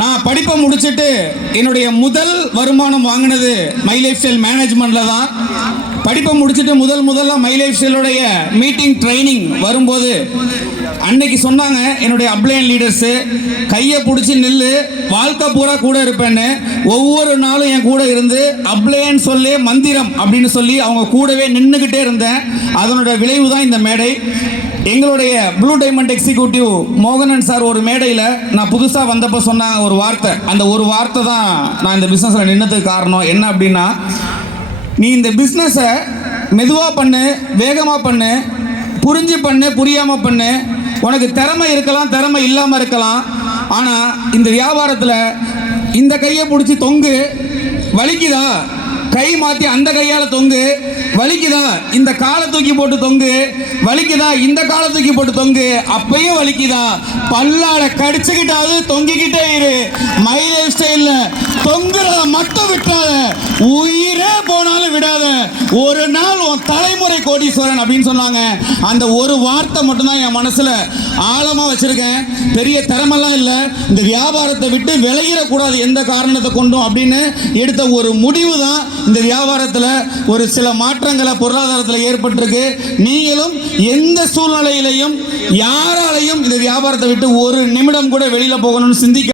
நான் படிப்பை முடிச்சுட்டு என்னுடைய முதல் வருமானம் வாங்கினது மை லைஃப் ஸ்டைல் மேனேஜ்மெண்ட்ல தான். படிப்பை முடிச்சுட்டு முதல்ல மை லைஃப் ஸ்டைலுடைய மீட்டிங் ட்ரைனிங் வரும்போது அன்னைக்கு சொன்னாங்க என்னுடைய அப்ளைன் லீடர்ஸு, கையை பிடிச்சி நில்லு, வாழ்க்கை பூரா கூட இருப்பேன்னு. ஒவ்வொரு நாளும் என் கூட இருந்து அப்ளைன் சொல்லி மந்திரம் அப்படின்னு சொல்லி அவங்க கூடவே நின்றுக்கிட்டே இருந்தேன். அதனோட விளைவு தான் இந்த மேடை. எங்களுடைய ப்ளூ டைமண்ட் எக்ஸிக்யூட்டிவ் மோகனன் சார் ஒரு மேடையில் நான் புதுசாக வந்தப்போ சொன்ன ஒரு வார்த்தை, அந்த ஒரு வார்த்தை தான் நான் இந்த பிஸ்னஸில் நின்னதுக்கு காரணம். என்ன அப்படின்னா, நீ இந்த பிஸ்னஸை மெதுவாக பண்ணு, வேகமாக பண்ணு, புரிஞ்சு பண்ணு, புரியாமல் பண்ணு. உனக்கு திறமை இருக்கலாம், திறமை இல்லாமல் இருக்கலாம். ஆனால் இந்த வியாபாரத்தில் இந்த கையை பிடிச்சி தொங்கு, வலிக்குதா? கை மாற்றி அந்த கையால் தொங்கு, வலிக்குதா? இந்த காலை தூக்கி போட்டு தொங்கு, வலிக்குதா? இந்த காலை தூக்கி போட்டு தொங்கு, அப்பயும் வலிக்குதா? பல்லால கடிச்சுக்கிட்டாவது தொங்கிக்கிட்டே இரு. மை லைஃப் ஸ்டைல்ல தொங்குறத மட்டும் விட்டாத, உயிரே போனாலும் விடாத. ஒரு நாள் உன் தலைமுறை கோடீஸ்வரன் அப்படின்னு சொன்னாங்க. அந்த ஒரு வார்த்தை மட்டும்தான் என் மனசுல ஆழமா வச்சிருக்கேன். பெரிய திறமெல்லாம் இல்லை, இந்த வியாபாரத்தை விட்டு விலகிடக்கூடாது எந்த காரணத்தை கொண்டும் அப்படின்னு எடுத்த ஒரு முடிவு தான் இந்த வியாபாரத்தில் ஒரு சில மாற்றங்களை பொருளாதாரத்தில் ஏற்பட்டிருக்கு. நீங்களும் எந்த சூழ்நிலையிலையும் யாராலையும் இந்த வியாபாரத்தை விட்டு ஒரு நிமிடம் கூட வெளியில போகணும்னு சிந்திக்க